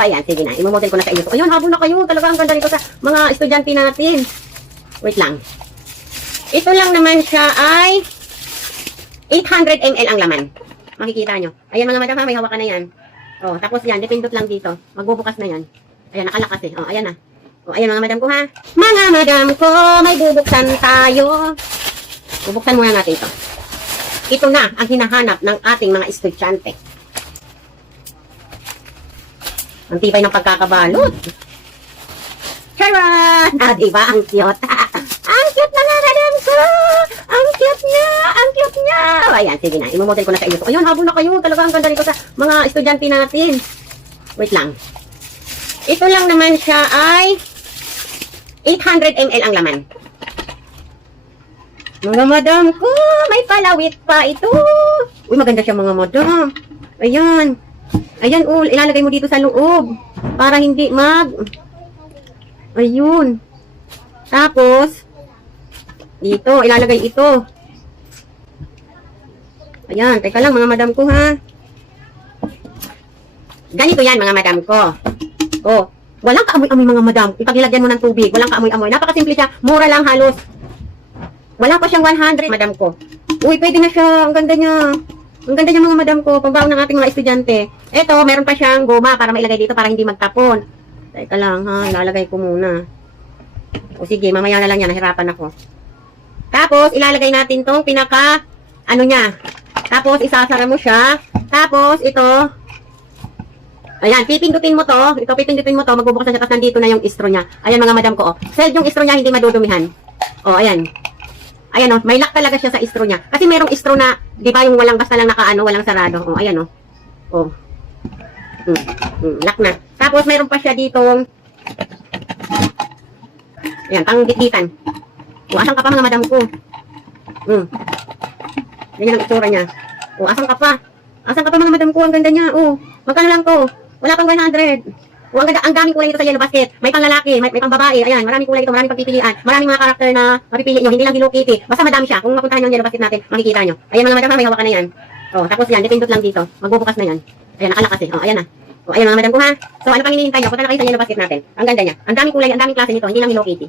Ayan, sige na. Imomodel ko na sa inyo. So, ayun, habol na kayo. Talaga ang ganda nito sa mga estudyante natin. Wait lang. Ito lang naman siya ay 800 ml ang laman. Makikita nyo. Ayan mga madam ha, may hawakan na yan. Oh, tapos yan, depindot lang dito. Magbubukas na yan. Ayan, nakalakas eh. Oh, ayan na. Oh, ayan mga madam ko ha. Mga madam ko, may bubuksan tayo. Bubuksan muna natin ito. Ito na ang hinahanap ng ating mga estudyante. Ang tibay ng pagkakabalot. Charan! Ah, diba? Ang cute. Ang cute na nga, madam ko! Ang cute niya! Ang cute niya! Ayan, sige na. Imomodel ko na sa inyo. So, ayun, habol na kayo. Talaga ang ganda nito sa mga estudyante natin. Wait lang. Ito lang naman siya ay 800 ml ang laman. Mga madam ko, may palawit pa ito. Uy, maganda siya mga madam. Ayan. Ayan, ilalagay mo dito sa loob. Para hindi Ayun. Tapos, dito, ilalagay ito. Ayan, teka lang mga madam ko ha. Ganito yan mga madam ko. Oh, walang kaamoy-amoy mga madam. Ipagilagyan mo ng tubig, walang kaamoy-amoy. Napakasimple siya, mura lang halos. Wala pa siyang 100, madam ko. Uy, pwede na siya. Ang ganda niya. Ang ganda niya mga madam ko. Pagbaon ng ating mga estudyante. Ito, meron pa siyang goma para mailagay dito para hindi magtapon. Teka lang ha, ilalagay ko muna. O sige, mamaya na lang yan. Nahirapan ako. Tapos, ilalagay natin tong pinaka, niya. Tapos, isasara mo siya. Tapos, ito. Ayan, pipindutin mo to. Ito, pipindutin mo to. Magbubukas na siya. Tapos, nandito na yung istro niya. Ayan mga madam ko. Sealed yung istro niya, hindi madudumihan. O, ayan. Ayan o, may lock talaga siya sa istro niya. Kasi merong istro na, di ba yung walang basta lang walang sarado. O, ayan o. O. Lock na. Tapos, meron pa siya ditong, ayan, pang bitbitan. O, asan ka pa mga madam ko? Ganyan ang itsura niya. O, asan ka pa? Asan ka pa mga madam ko? Ang ganda niya. O, magkano lang to? Wala pang 100. O, ang ganda, ang daming kulay nito sa yellow basket. May pang lalaki, may pang babae. Ayan, maraming kulay ito, maraming pagpipilian. Maraming mga karakter na mapipili nyo, hindi lang Hello Kitty. Basta madami siya. Kung mapuntahan nyo yung yellow basket natin, makikita nyo. Ayan mga madam, may hawakan na yan. O, tapos yan, depindot lang dito. Magbubukas na yan. Ayan, nakalakas eh. O, ayan na. O, ayan mga madam ko ha. So, ano pang hinihintay nyo? Punta na kayo sa yellow basket natin. Ang ganda niya. Ang daming kulay, ang daming klase nito, hindi lang Hello Kitty.